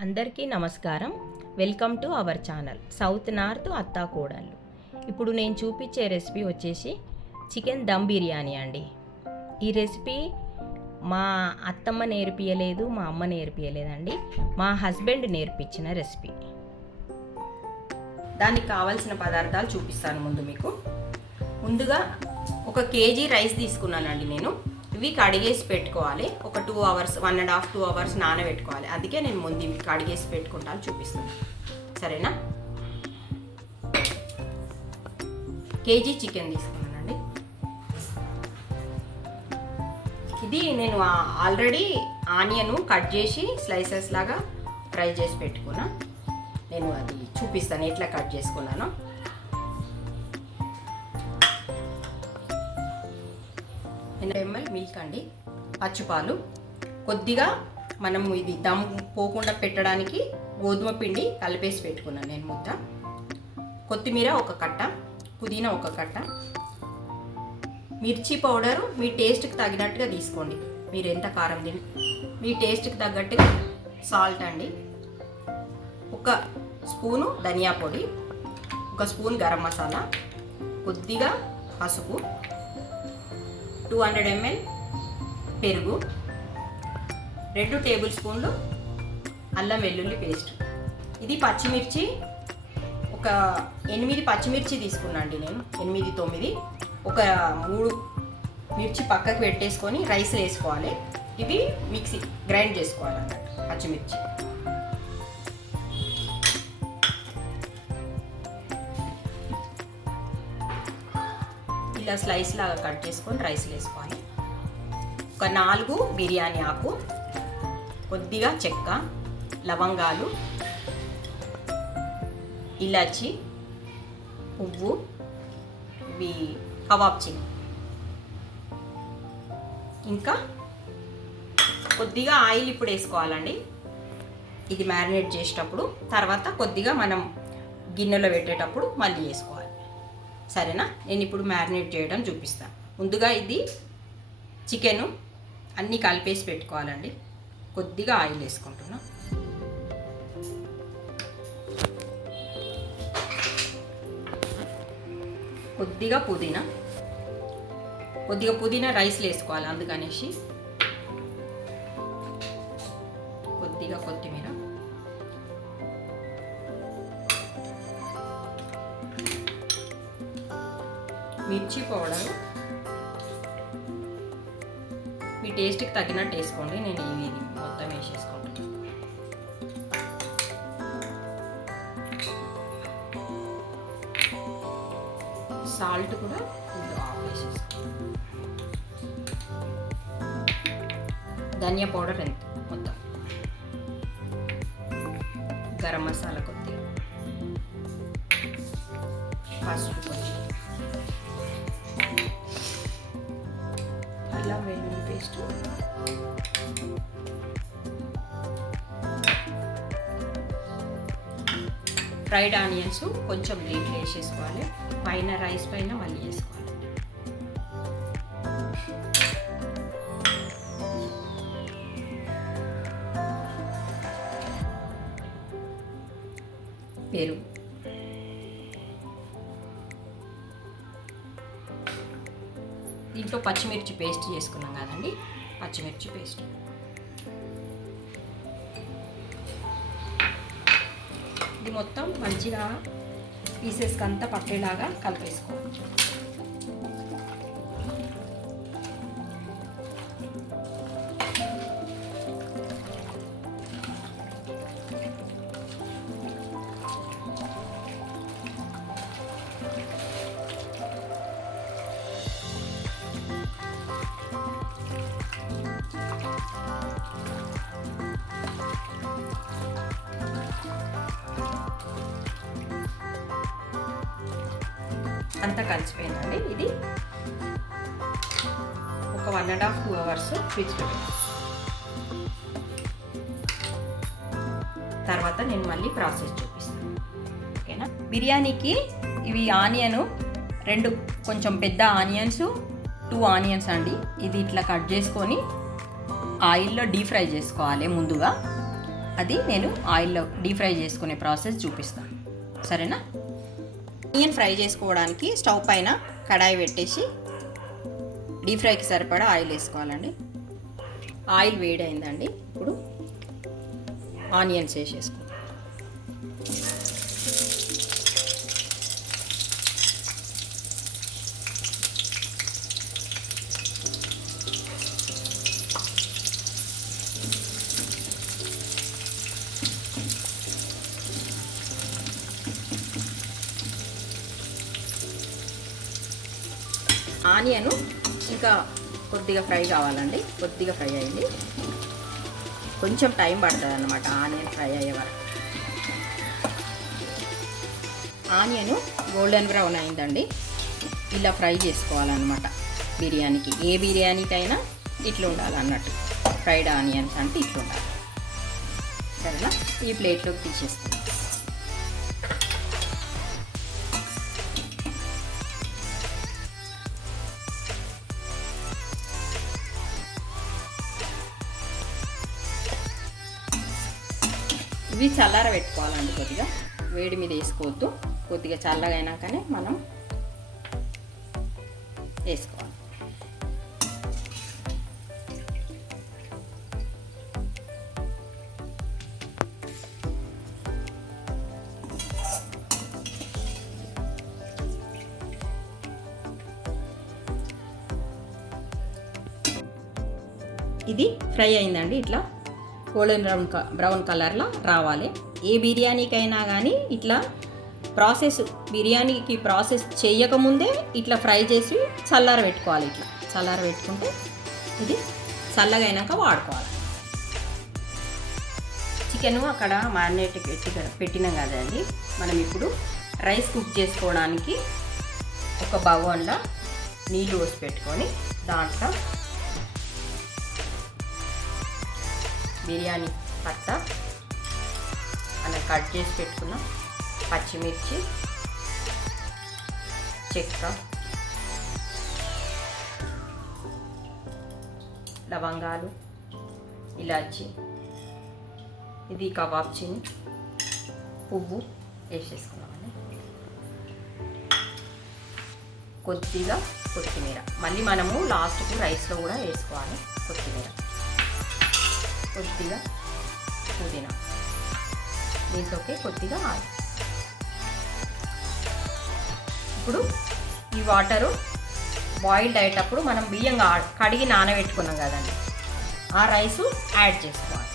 అందరికీ నమస్కారం. Welcome to our channel. South north అత్తా కోడళ్ళు. ఇప్పుడు నేను చూపించే రెసిపీ వచ్చేసి చికెన్ దమ్ బిర్యానీ అండి. ఈ రెసిపీ మా అత్తమ్మ నేర్పియలేదు మా అమ్మ నేర్పియలేదండి. మా హస్బెండ్ నేర్పించిన రెసిపీ. దానికి కావాల్సిన పదార్థాలు చూపిస్తాను ముందు మీకు. ముందుగా ఒక కేజీ రైస్ తీసుకున్నానండి నేను. ఇవి కడిగేసి పెట్టుకోవాలి. ఒక two hours one and half two hours నానబెట్టుకోవాలి. అందుకే నేను ముందు ఇవి కడిగేసి పెట్టుకుంటాను చూపిస్తాను. సరేనా? కేజీ చికెన్ తీసుకున్నానండి. ఇది నేను ఆల్రెడీ ఆనియన్ కట్ చేసి స్లైసెస్ లాగా ఫ్రై చేసి పెట్టుకున్నా. నేను అది చూపిస్తాను ఎట్లా కట్ చేసుకున్నాను. అండి పచ్చిపాలు. కొద్దిగా మనం ఇది దమ్ పోకుండా పెట్టడానికి గోధుమ పిండి కలిపేసి పెట్టుకున్నాను నేను ముద్ద కొత్తిమీర ఒక కట్ట పుదీనా ఒక కట్ట. మిర్చి పౌడరు మీ టేస్ట్కి తగినట్టుగా తీసుకోండి. మీరు ఎంత కారం తిని మీ టేస్ట్కి తగ్గట్టుగా సాల్ట్ అండి. ఒక స్పూను ధనియా పొడి ఒక స్పూన్ గరం మసాలా కొద్దిగా పసుపు టూ హండ్రెడ్ ఎంఎల్ పెరుగు రెండు టేబుల్ స్పూన్లు అల్లం వెల్లుల్లి పేస్ట్. ఇది పచ్చిమిర్చి ఒక ఎనిమిది పచ్చిమిర్చి తీసుకున్నాండి నేను ఎనిమిది తొమ్మిది. ఒక మూడు మిర్చి పక్కకు పెట్టేసుకొని రైస్ వేసుకోవాలి. ఇవి మిక్సీ గ్రైండ్ చేసుకోవాలి అన్నట్టు పచ్చిమిర్చి. ఇలా స్లైస్ లాగా కట్ చేసుకొని రైస్ వేసుకోవాలి. ఒక నాలుగు బిర్యానీ ఆకు కొద్దిగా చెక్క లవంగాలు ఇలాచి పువ్వు ఇవి కవాబ్చి ఇంకా కొద్దిగా ఆయిల్ ఇప్పుడు వేసుకోవాలండి. ఇది మ్యారినేట్ చేసేటప్పుడు తర్వాత కొద్దిగా మనం గిన్నెలో పెట్టేటప్పుడు మళ్ళీ వేసుకోవాలి. సరేనా? నేను ఇప్పుడు మ్యారినేట్ చేయడం చూపిస్తాను. ముందుగా ఇది చికెను అన్నీ కలిపేసి పెట్టుకోవాలండి. కొద్దిగా ఆయిల్ వేసుకుంటున్నా. కొద్దిగా పుదీనా. కొద్దిగా పుదీనా రైస్లో వేసుకోవాలి అందుకనేసి. కొద్దిగా కొత్తిమీర. మిర్చి పౌడర్. టేస్ట్కి తగినట్టు వేసుకోండి. నేను ఇది మొత్తం వేసేసుకుంటాను. సాల్ట్ కూడా ఇందులో ఆఫ్ వేసేసుకోండి. ధనియా పౌడర్ ఎంత మొత్తం? గరం మసాలా కూడా ఫ్రైడ్ ఆనియన్స్ కొంచెం నీళ్ళు వేసేసుకోవాలి. పైన రైస్ పైన మళ్ళీ వేసుకోవాలి. పెరుగు. దీంట్లో పచ్చిమిర్చి పేస్ట్ చేసుకున్నాం కదండి. పచ్చిమిర్చి పేస్ట్. ఇది మొత్తం మంచిగా పీసెస్కి అంతా పట్టేలాగా కలిపేసుకోవాలి. అంతా కలిసిపోయిందండి. ఇది ఒక one and half two hours fridge తర్వాత నేను మళ్ళీ ప్రాసెస్ చూపిస్తాను. ఓకేనా? బిర్యానీకి ఇవి ఆనియన్ రెండు కొంచెం పెద్ద ఆనియన్స్ టూ ఆనియన్స్ అండి. ఇది ఇట్లా కట్ చేసుకొని ఆయిల్లో డీప్ ఫ్రై చేసుకోవాలి ముందుగా. అది నేను ఆయిల్లో డీప్ ఫ్రై చేసుకునే ప్రాసెస్ చూపిస్తాను. సరేనా? ఆనియన్ ఫ్రై చేసుకోవడానికి స్టవ్ పైన కడాయి పెట్టేసి డీప్ ఫ్రైకి సరిపడా ఆయిల్ వేసుకోవాలండి. ఆయిల్ వేడైందండి. ఇప్పుడు ఆనియన్స్ వేసేసుకోవాలి ఆనియను ఇంకా కొద్దిగా ఫ్రై కావాలండి. కొద్దిగా ఫ్రై అయింది. కొంచెం టైం పడుతుంది అన్నమాట ఆనియన్ ఫ్రై అయ్యే వరకు. ఆనియన్ గోల్డెన్ బ్రౌన్ అయిందండి. ఇలా ఫ్రై చేసుకోవాలన్నమాట బిర్యానీకి. ఏ బిర్యానీకైనా ఇట్లా ఉండాలి అన్నట్టు ఫ్రైడ్ ఆనియన్స్ అంటే ఇట్లా ఉండాలి. సరేనా? ఈ ప్లేట్లోకి తీసేస్తాం ఇవి చల్లార పెట్టుకోవాలండి కొద్దిగా. వేడి మీద వేసుకోవద్దు. కొద్దిగా చల్లగా అయినాకనే మనం వేసుకోవాలి. ఇది ఫ్రై అయిందండి ఇట్లా. గోల్డెన్ బ్రౌన్ క- బ్రౌన్ కలర్లో రావాలి. ఏ బిర్యానీకైనా కానీ ఇట్లా ప్రాసెస్ బిర్యానీకి ప్రాసెస్ చేయకముందే ఇట్లా ఫ్రై చేసి చల్లార పెట్టుకోవాలి ఇట్లా. చల్లార పెట్టుకుంటే ఇది చల్లగా వాడుకోవాలి. చికెన్ అక్కడ మ్యారినేట్ పెట్టి పెట్టినాం కదండి మనం ఇప్పుడు రైస్ కుక్ చేసుకోవడానికి ఒక బగోన్లో నీళ్ళు పోసి పెట్టుకొని దాంట్లో బిర్యానీ పట్ట మనం కట్ చేసి పెట్టుకున్న. పచ్చిమిర్చి చెక్క లవంగాలు ఇలాచి. ఇది కబాబ్చిని పువ్వు వేసేసుకున్నామండి కొద్దిగా కొత్తిమీర. మళ్ళీ మనము లాస్ట్కి రైస్లో కూడా వేసుకోవాలి కొత్తిమీర. కొద్దిగా పుదీనా. దీంట్లోకి కొద్దిగా ఆయిల్. ఇప్పుడు ఈ వాటరు బాయిల్డ్ అయ్యేటప్పుడు మనం బియ్యం కడిగి నానబెట్టుకున్నాం కదండి. ఆ రైసు యాడ్ చేసుకోవాలి.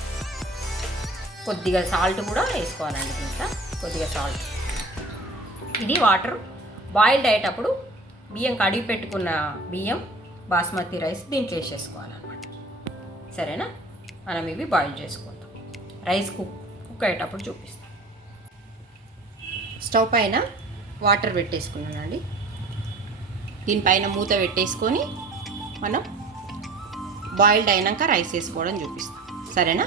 కొద్దిగా సాల్ట్ కూడా వేసుకోవాలండి దీంట్లో. కొద్దిగా సాల్ట్. ఇది వాటర్ బాయిల్డ్ అయ్యేటప్పుడు బియ్యం కడిగి పెట్టుకున్న బియ్యం బాస్మతి రైస్ దీంట్లో వేసేసుకోవాలన్నమాట. సరేనా? మనం ఇవి బాయిల్ చేసుకుందాం రైస్ కుక్ కుక్ అయ్యేటప్పుడు చూపిస్తాం. స్టవ్ పైన వాటర్ పెట్టేసుకున్నానండి. దీనిపైన మూత పెట్టేసుకొని మనం బాయిల్డ్ అయినాక రైస్ వేసుకోవడం చూపిస్తాం. సరేనా?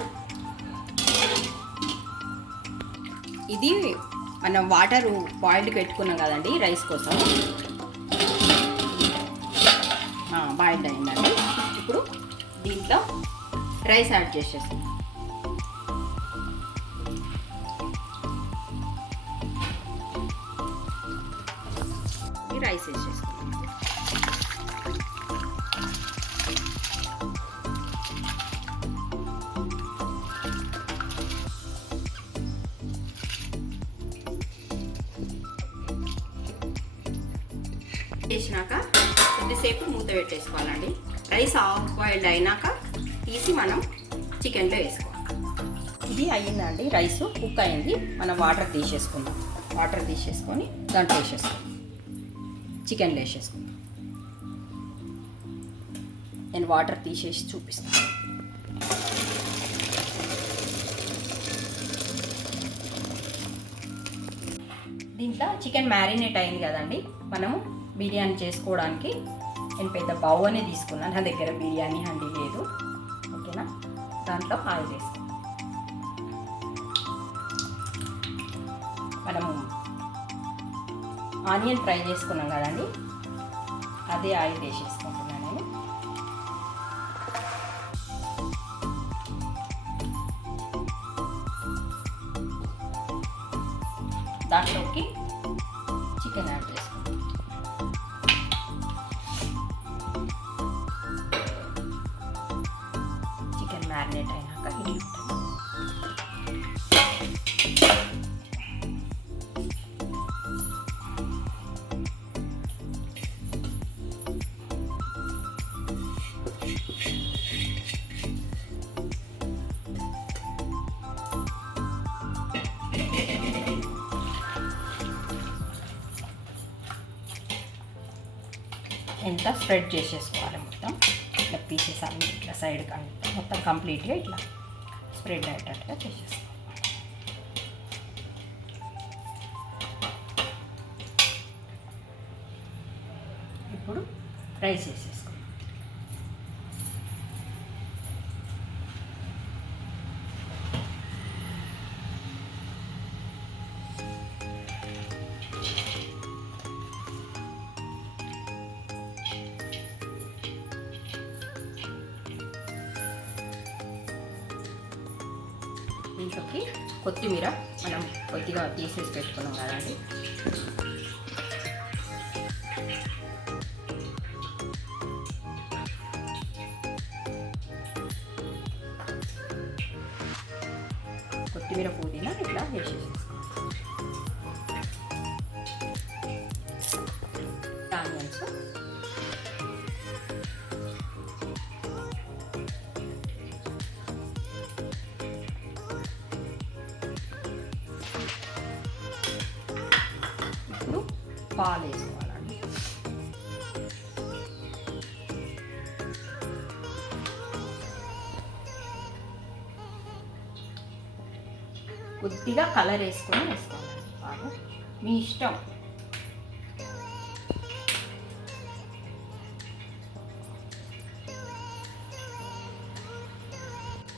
ఇది మనం వాటర్ బాయిల్డ్ పెట్టుకున్నాం కదండి రైస్ కోసం. బాయిల్డ్ అయిందండి. ఇప్పుడు దీంట్లో రైస్ యాడ్ చేసేస్తాం రైస్ వేసేస్తాం వేసినాక కొద్దిసేపు మూత పెట్టేసుకోవాలండి. రైస్ ఆఫ్ బాయిల్డ్ అయినాక తీసి మనం చికెన్లో వేసుకోవాలి. ఇది అయ్యిందండి రైస్ కుక్ అయింది మనం వాటర్ తీసేసుకుందాం. వాటర్ తీసేసుకొని దాంట్లో వేసేసుకుందాం. చికెన్లో వేసేసుకుందాం. నేను వాటర్ తీసేసి చూపిస్తాను. దీంట్లో చికెన్ మ్యారినేట్ అయింది కదండి. మనము బిర్యానీ చేసుకోవడానికి నేను పెద్ద బౌవనే తీసుకున్నాను. నా దగ్గర బిర్యానీ హండి లేదు. దాంట్లో ఆయిల్ వేసుకుందాం మనము ఆనియన్ ఫ్రై చేసుకున్నాం కదండి అదే ఆయిల్ వేసేస్తాం. ఇట్లా స్ప్రెడ్ చేసేసుకోవాలి మొత్తం. ఇట్లా పీసెస్ అన్నీ ఇట్లా సైడ్ కానీ మొత్తం కంప్లీట్గా ఇట్లా స్ప్రెడ్ అయ్యేటట్టుగా చేసేసుకోవాలి. ఇప్పుడు రైస్ వేసేసుకోవాలి. దీంట్లోకి కొత్తిమీర మనం కొద్దిగా తీసేసి పెట్టుకున్నాం కదండి కొత్తిమీర పుదీనా ఇట్లా వేసేసేసుకోవాలి పాలు వేసుకోవాలండి కొద్దిగా కలర్ వేసుకొని వేసుకోవాలండి పాలు మీ ఇష్టం.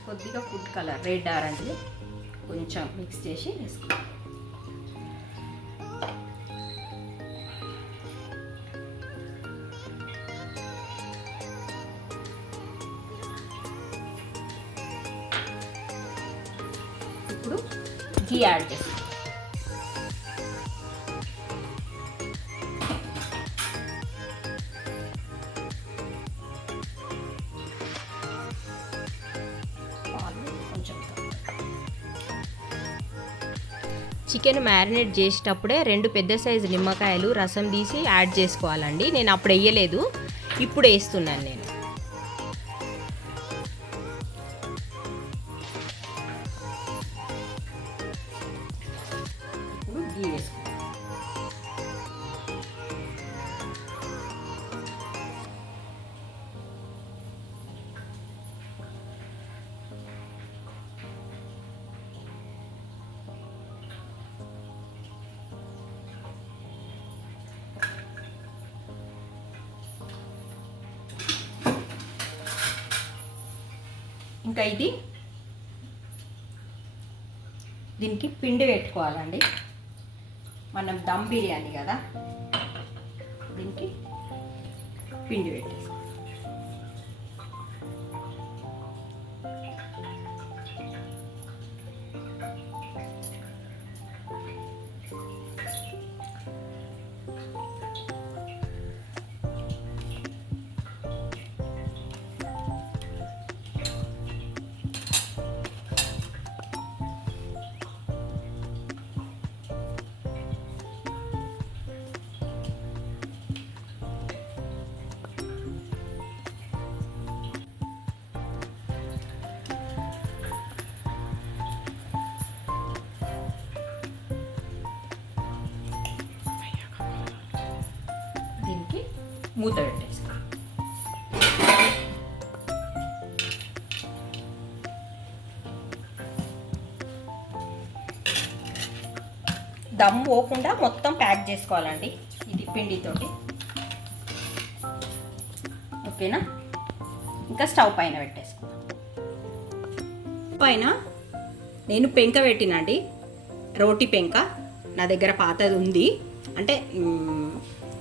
కొద్దిగా ఫుడ్ కలర్ రెడ్ ఆరెంజ్ కొంచెం మిక్స్ చేసి వేసుకోవాలి. ఇప్పుడు గీ యాడ్ చేస్తాం. చికెన్ మ్యారినేట్ చేసేటప్పుడే రెండు పెద్ద సైజు నిమ్మకాయలు రసం తీసి యాడ్ చేసుకోవాలండి. నేను అప్పుడు వేయలేదు. ఇప్పుడు వేస్తున్నాను నేను. ఇప్పుడు వేసుకుంటాం ఇంకా ఇది? దీనికి పిండి పెట్టుకోవాలండి. మనం దమ్ బిర్యానీ కదా? దీనికి పిండి పెట్టేసి. మూత పెట్టేసి దమ్ పోకుండా మొత్తం ప్యాక్ చేసుకోవాలండి ఇది పిండితోటి. ఓకేనా? ఇంకా స్టవ్ పైన పెట్టేసుకుందాం. పైన నేను పెంక పెట్టినండి. రోటి పెంక. నా దగ్గర పాతది ఉంది. అంటే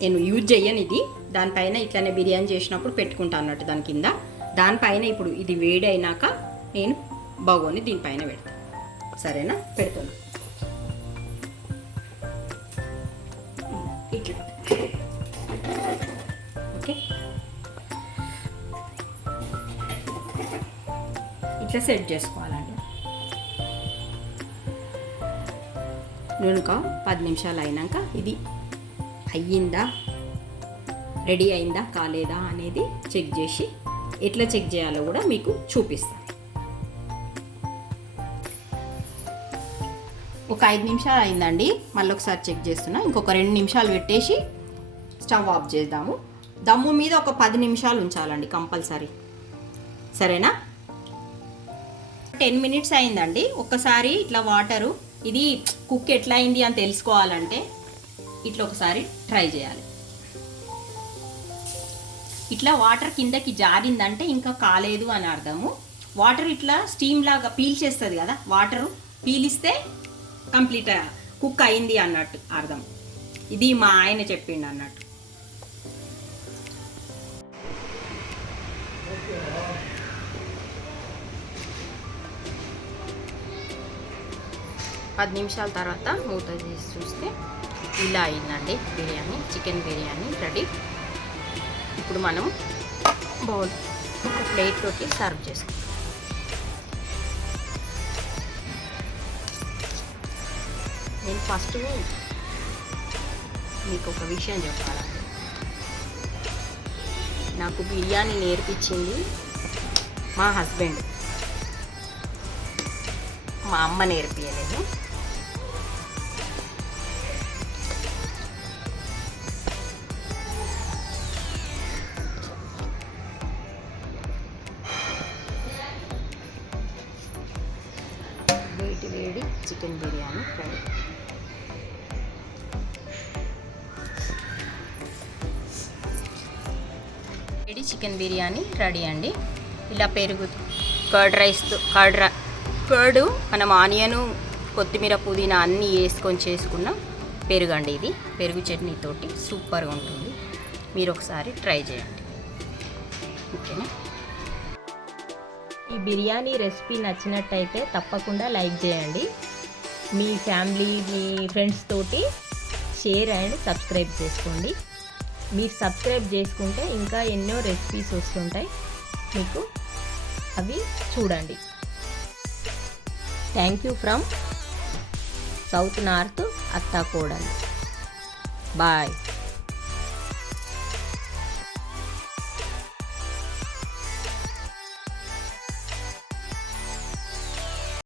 నేను యూజ్ చెయ్యను ఇది దానిపైన ఇట్లానే బిర్యానీ చేసినప్పుడు పెట్టుకుంటా అన్నట్టు దాని కింద. దానిపైన ఇప్పుడు ఇది వేడి అయినాక నేను బగోని దీనిపైన పెడతాను సరేనా? పెడతాను ఇట్లా. సెట్ చేసుకోవాలండి. నూనె పది నిమిషాలు అయినాక ఇది అయ్యిందా? రెడీ అయిందా కాలేదా అనేది చెక్ చేసి ఎట్లా చెక్ చేయాలో కూడా మీకు చూపిస్తాను ఒక ఐదు నిమిషాలు అయిందండి. మళ్ళీ ఒకసారి చెక్ చేస్తున్నా. ఇంకొక రెండు నిమిషాలు పెట్టేసి స్టవ్ ఆఫ్ చేద్దాము. దమ్ము మీద ఒక పది నిమిషాలు ఉంచాలండి కంపల్సరీ. సరేనా? టెన్ మినిట్స్ అయిందండి. ఒక్కసారి ఇట్లా వాటరు ఇది కుక్ ఎట్లా అయింది అని తెలుసుకోవాలంటే ఇట్లా ఒకసారి ట్రై చేయాలి. ఇట్లా వాటర్ కిందకి జారిందంటే ఇంకా కాలేదు అని అర్థము. వాటర్ ఇట్లా స్టీమ్ లాగా పీల్చేస్తుంది కదా వాటరు పీలిస్తే కంప్లీట్ కుక్ అయింది అన్నట్టు అర్థం. ఇది మా ఆయన చెప్పిండు అన్నట్టు. పది నిమిషాల తర్వాత మూత తీసి చూస్తే ఇలా అయిందండి బిర్యానీ చికెన్ బిర్యానీ రెడీ. ఇప్పుడు మనం బౌల్ ఒక ప్లేట్లోకి సర్వ్ చేసుకుంటాం నేను ఫస్ట్ మీకు ఒక విషయం చెప్పాలండి నాకు బిర్యానీ నేర్పించింది మా హస్బెండ్. మా అమ్మ నేర్పించలేదు చికెన్ బిర్యానీ రెడీ వేడి చికెన్ బిర్యానీ రెడీ అండి. ఇలా పెరుగు కర్డ్ రైస్తో కర్డ్ రా కర్డు మనం ఆనియను కొత్తిమీర పుదీనా అన్నీ వేసుకొని చేసుకున్న. పెరుగండి ఇది పెరుగు చట్నీతోటి సూపర్గా ఉంటుంది. మీరు ఒకసారి ట్రై చేయండి. ఓకేనా? ఈ బిర్యానీ రెసిపీ నచ్చినట్టయితే తప్పకుండా లైక్ చేయండి. మీ ఫ్యామిలీ మీ ఫ్రెండ్స్ తోటి షేర్ అండ్ సబ్స్క్రైబ్ చేసుకోండి. మీరు సబ్స్క్రైబ్ చేసుకుంటే ఇంకా ఎన్నో రెసిపీస్ వస్తుంటాయి. మీకు అవి చూడండి. Thank you from south north అత్తాకోడలు bye